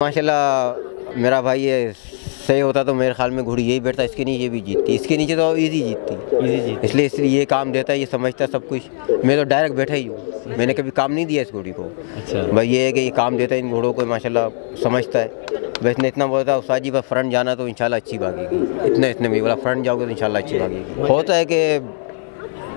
माशाल्लाह मेरा भाई ये सही होता तो मेरे ख्याल में घोड़ी यही बैठता, इसके नीचे ये भी जीतती, इसके नीचे तो इजी जीतती, इसलिए ये काम देता है, ये समझता है सब कुछ। मैं तो डायरेक्ट बैठा ही हूँ, मैंने कभी काम नहीं दिया इस घोड़ी को। अच्छा भाई ये है कि ये काम देता है इन घोड़ों को, माशाल्लाह समझता है। बस ने इतना बोलता है उस्ताद जी, बस फ्रंट जाना तो इंशाल्लाह अच्छी भागेगी, इतने में बोला फ्रंट जाओगे तो इंशाल्लाह अच्छी भागेगी। होता है कि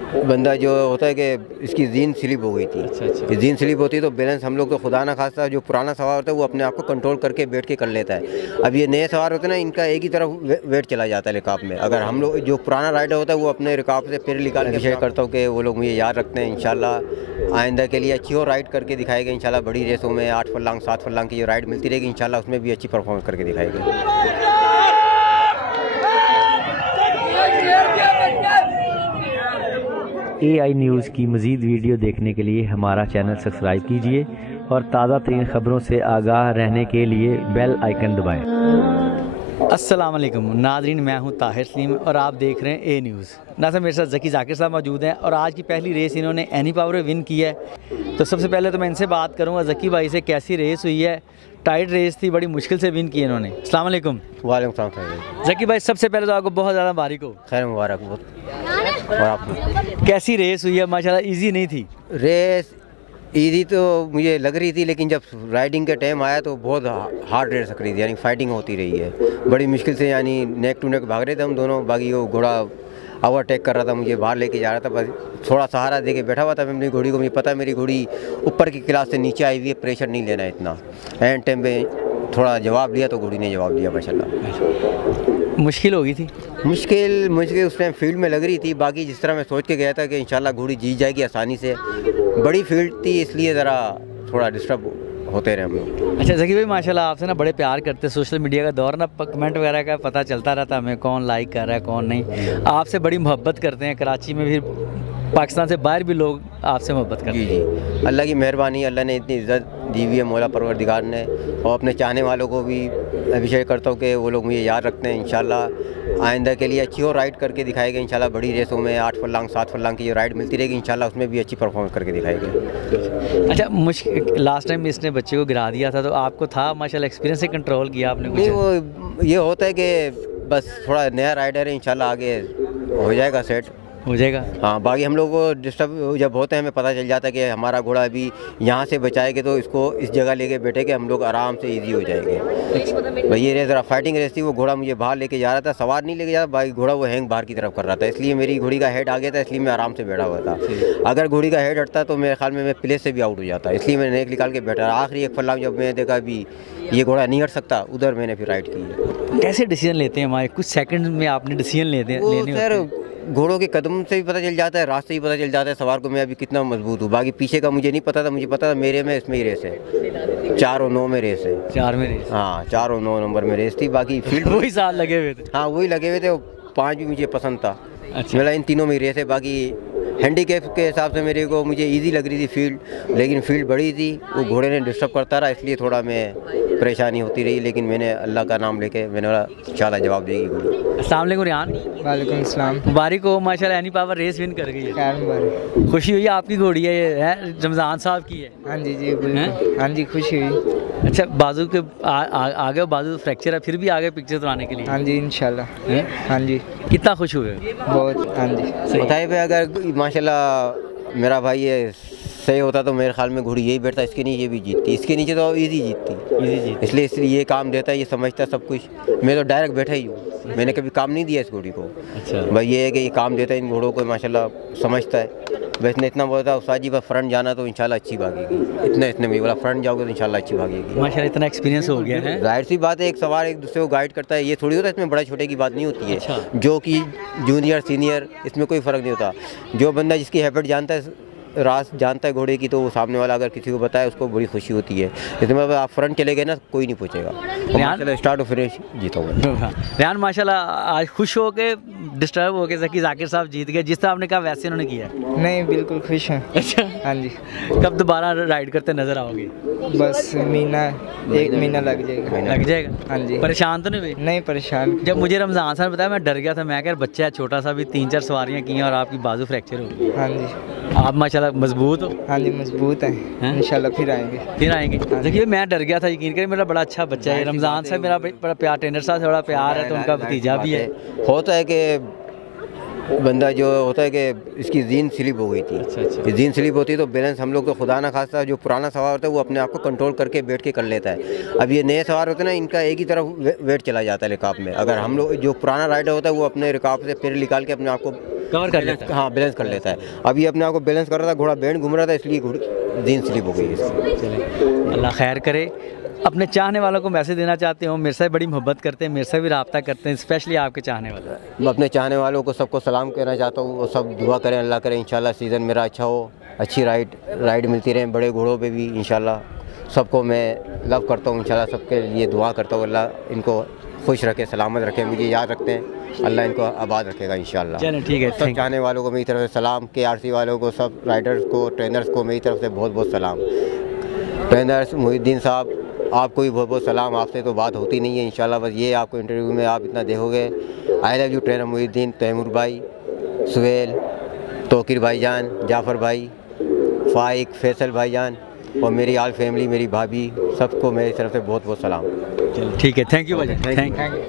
बंदा जो होता है कि इसकी जीन स्लिप हो गई थी। अच्छा। जीन स्लिप होती है तो बैलेंस हम लोग तो खुदा ना खासा जो पुराना सवार होता है वो अपने आप को कंट्रोल करके बैठ के कर लेता है। अब ये नए सवार होते हैं ना, इनका एक ही तरफ वेट चला जाता है रिकाब में। अगर हम लोग जो पुराना राइडर होता है वो अपने रिकाब से फिर निकाल के शेयर करता हूँ कि वो लोग मुझे याद रखते हैं। इंशाल्लाह आइंदा के लिए अच्छी और राइड करके दिखाएगा। इंशाल्लाह बड़ी रेसों में 8 फर्लांग 7 फर्लांग की जो राइड मिलती रहेगी, इंशाल्लाह उसमें भी अच्छी परफॉर्मेंस करके दिखाएगा। AI न्यूज़ की मज़ीद वीडियो देखने के लिए हमारा चैनल सब्सक्राइब कीजिए और ताज़ा तरीन ख़बरों से आगाह रहने के लिए बेल आइकन दबाएं। अस्सलाम वालेकुम नाज़रीन, मैं हूं ताहिर सलीम और आप देख रहे हैं A न्यूज़। नाज़रीन मेरे साथ ज़की ज़ाकिर साहब मौजूद हैं और आज की पहली रेस इन्होंने एनी पावर विन की है। तो सबसे पहले तो मैं इनसे बात करूंगा ज़की भाई से, कैसी रेस हुई है? टाइट रेस थी, बड़ी मुश्किल से विन की इन्होंने। अस्सलाम वालेकुम। वालेकुम सलाम। ज़की भाई सबसे पहले तो आपको बहुत ज़्यादा मुबारक हो। खैर मुबारक हो। और आपको कैसी रेस हुई है? माशाल्लाह इजी नहीं थी रेस। ईजी तो मुझे लग रही थी, लेकिन जब राइडिंग का टाइम आया तो बहुत हार्ड रेस लग रही थी, यानी फाइटिंग होती रही है बड़ी मुश्किल से, यानी नेक टू नेक भाग रहे थे हम दोनों। बाकी वो घोड़ा ओवरटेक कर रहा था, मुझे बाहर लेके जा रहा था, बस थोड़ा सहारा दे के बैठा हुआ था मैं अपनी घोड़ी को। मुझे पता है मेरी घोड़ी ऊपर की क्लास से नीचे आई हुई है, प्रेशर नहीं लेना है इतना। एंड टाइम पे थोड़ा जवाब लिया तो घोड़ी ने जवाब दिया माशाल्लाह। मुश्किल हो गई थी? मुश्किल उस टाइम फील्ड में लग रही थी। बाकी जिस तरह मैं सोच के गया था कि इंशाल्लाह घोड़ी जीत जाएगी आसानी से, बड़ी फील्ड थी इसलिए ज़रा थोड़ा डिस्टर्ब होते रहे हम लोग। अच्छा ज़की भाई माशाल्लाह आपसे ना बड़े प्यार करते, सोशल मीडिया का दौर ना, कमेंट वगैरह का पता चलता रहता हमें, कौन लाइक कर रहा है कौन नहीं। आपसे बड़ी मोहब्बत करते हैं, कराची में भी, पाकिस्तान से बाहर भी लोग आपसे मोहब्बत करते हैं। जी अल्लाह की मेहरबानी, अल्लाह ने इतनी इज़्ज़त दी हुई है मौला परवरदिगार ने। और अपने चाहने वालों को भी अभिषेक करता हूँ कि वो लोग मुझे याद रखते हैं। इंशाल्लाह आइंदा के लिए अच्छी और राइड करके दिखाएगा। इंशाल्लाह बड़ी रेसों में 8 फर्लांग 7 फर्लांग की जो राइड मिलती रहेगी, इंशाल्लाह उसमें भी अच्छी परफॉर्मेंस करके दिखाएगा। अच्छा मुश्किल लास्ट टाइम इसने बच्चे को गिरा दिया था, तो आपको था माशाल्लाह एक्सपीरियंस से कंट्रोल किया आपने? नहीं, वो ये होता है कि बस थोड़ा नया राइडर है, इंशाल्लाह आगे हो जाएगा, सेट हो जाएगा। हाँ बाकी हम लोग को डिस्टर्ब जब होते हैं हमें पता चल जाता है कि हमारा घोड़ा अभी यहाँ से बचाएंगे तो इसको इस जगह लेके बैठेंगे, हम लोग आराम से इजी हो जाएंगे। भाई ये रेस ज़रा फाइटिंग रेस थी, वो घोड़ा मुझे बाहर लेके जा रहा था, सवार नहीं लेके जा रहा, बाकी घोड़ा वो हैंग बाहर की तरफ कर रहा था, इसलिए मेरी घोड़ी का हेड आ गया था, इसलिए मैं आराम से बैठा हुआ था। अगर घोड़ी का हेड हटता तो मेरे ख्याल में मैं प्लेस से भी आउट हो जाता, इसलिए मैंने नेक निकाल के बैठा। आखिरी एक फर्लांग जब मैंने देखा अभी ये घोड़ा नहीं हट सकता, उधर मैंने फिर राइड की। कैसे डिसीजन लेते हैं हमारे, कुछ सेकंड में आपने डिसीजन लेने सर घोड़ों के कदम से भी पता चल जाता है, रास्ते ही पता चल जाता है सवार को मैं अभी कितना मजबूत हूँ। बाकी पीछे का मुझे नहीं पता था, मुझे पता था मेरे में इसमें ही रेस है, 4 और 9 में रेस है। 4 में रेस? हाँ 4 और 9 नंबर में रेस थी। बाकी फील्ड वही साथ लगे हुए थे? हाँ वही लगे हुए थे, 5 भी मुझे पसंद था। अच्छा। मेरा इन तीनों में रेस है। बाकी हैंडीकैप के हिसाब से मेरे को मुझे इजी लग रही थी फील्ड, लेकिन फील्ड बड़ी थी, वो घोड़े ने डिस्टर्ब करता रहा, इसलिए थोड़ा मैं परेशानी होती रही। लेकिन मैंने अल्लाह का नाम लेके मैंने बोला इंशाल्लाह जवाब देगी घोड़ी। अस्सलाम वालेकुम रियान। वालेकुम सलाम। मुबारक हो माशाल्लाह, एनी पावर रेस विन कर गई है। खैर मुबारक। खुशी हुई? आपकी घोड़ी है ये, है रमज़ान साहब की है? हाँ जी बिल्कुल। हाँ जी खुशी हुई। अच्छा बाजू के आगे बाजू फ्रैक्चर है, फिर भी आगे पिक्चर बनाने के लिए? हाँ जी इंशाल्लाह। हाँ जी। कितना खुश हुए? बहुत। हाँ जी बताइए भाई, अगर माशाल्लाह मेरा भाई ये सही होता तो मेरे ख्याल में घोड़ी यही बैठता, इसके नीचे भी जीतती, इसके नीचे तो इजी जीतती, इसलिए ये काम देता है, ये समझता है सब कुछ। मैं तो डायरेक्ट बैठा ही हूँ, मैंने कभी काम नहीं दिया इस घोड़ी को। अच्छा भाई ये है कि ये काम देता है इन घोड़ों को, माशाल्लाह समझता है। बस ने इतना बोलता है उस्ताद जी, बस फ्रंट जाना तो इंशाल्लाह अच्छी भागेगी, इतने में बोला फ्रंट जाओगे तो इंशाल्लाह अच्छी भागेगी। माशाल्लाह इतना एक्सपीरियंस हो गया है। जाहिर सी बात है, एक सवार एक दूसरे को गाइड करता है, ये थोड़ी होता है इसमें बड़ा छोटे की बात नहीं होती है। अच्छा। जो कि जूनियर सीनियर इसमें कोई फ़र्क नहीं होता। जो बंदा जिसकी हैबिट जानता है, रास जानता है घोड़े की, तो वो सामने वाला अगर किसी को बताए उसको बड़ी खुशी होती है। इसमें अब आप फ्रंट चले गए ना, कोई नहीं पूछेगा। Start finish जीतोगे। रियान माशाल्लाह आज खुश हो के, डिस्टर्ब हो के ज़की ज़ाकिर साहब जीत गए, जिस तरह आपने कहा वैसे उन्होंने किया? नहीं बिल्कुल खुश हैं। अच्छा हाँ जी। कब दोबारा राइड करते नजर आओगे? बस महीना, 1 महीना लग जाएगा। लग जाएगा? हाँ जी। परेशान तो नहीं हुए? नहीं परेशान। जब मुझे रमज़ान साहब बताया मैं डर गया था, मैं कह बच्चा है छोटा सा भी, 3-4 सवारियाँ की हैं और आपकी बाजू फ्रैक्चर हो गई। हाँ जी आप माशाल्लाह मजबूत हो। हाँ जी मजबूत हैं, इंशाल्लाह फिर आएंगे। देखिए मैं डर गया था, यकीन करें मेरा बड़ा अच्छा बच्चा है, रमज़ान साहब मेरा बड़ा प्यार, ट्रेनर साहब से बड़ा प्यार है, तो उनका भतीजा भी है। होता है कि बंदा जो होता है कि इसकी जीन स्लिप हो गई थी। अच्छा। जीन स्लिप होती है तो बैलेंस हम लोग तो खुदा ना खासा जो पुराना सवार होता है वो अपने आप को कंट्रोल करके बैठ के कर लेता है। अब ये नए सवार होते हैं ना, इनका एक ही तरफ वेट चला जाता है रिकाब में। अगर हम लोग जो पुराना राइडर होता है वो अपने रिकाब से फिर निकाल के अपने आप को कवर कर लेता है। हाँ बैलेंस कर लेता है। अब ये अपने आप को बैलेंस कर रहा था, घोड़ा बैंड घूम रहा था, इसलिए जीन स्लिप हो गई इसकी। चले अल्लाह खैर करे। अपने चाहने वालों को मैसेज देना चाहते हो? मेरे से बड़ी मोहब्बत करते हैं, मेरे से भी रब्ता करते हैं, स्पेशली आपके चाहने वाले। मैं अपने चाहने वालों को सबको सलाम कहना चाहता हूँ, वो सब दुआ करें, अल्लाह करें इंशाल्लाह सीज़न मेरा अच्छा हो, अच्छी राइड मिलती रहे बड़े घोड़ों पे भी इंशाल्लाह। सबको मैं लव करता हूँ इंशाल्लाह, सबके लिए दुआ करता हूँ, अल्लाह इनको खुश रखे, सलामत रखे, मुझे याद रखते हैं, अल्लाह इनको आबाद रखेगा इंशाल्लाह। चलो ठीक है। सब चाहने वालों को मेरी तरफ से सलाम, KRC वालों को, सब राइडर्स को, ट्रेनर्स को मेरी तरफ से बहुत बहुत सलाम। ट्रेनर्स मोहिउद्दीन साहब आपको भी बहुत बहुत सलाम, आपसे तो बात होती नहीं है इंशाल्लाह, बस ये आपको इंटरव्यू में आप इतना देखोगे। I love you trainer Mohiuddin, Taimur भाई, सुहेल, तोकिर भाईजान, जाफ़र भाई, फ़ाइक, फैसल भाईजान और मेरी आल फैमिली, मेरी भाभी, सबको मेरी तरफ से बहुत बहुत सलाम। ठीक है, थैंक यू भाई, थैंक यू।